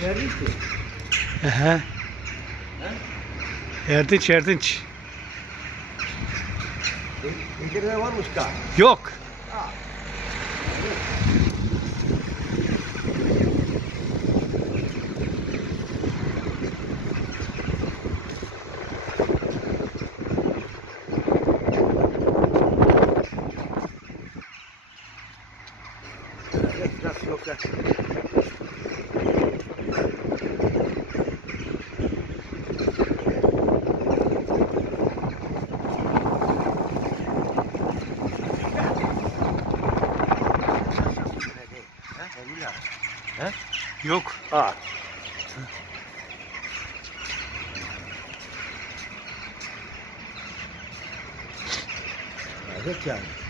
Geldi ki. Aha. Erdinç Erdinç. İndirme varmış ka. Yok. Evet, biraz yok ya. Yok. Aa. Evet yani.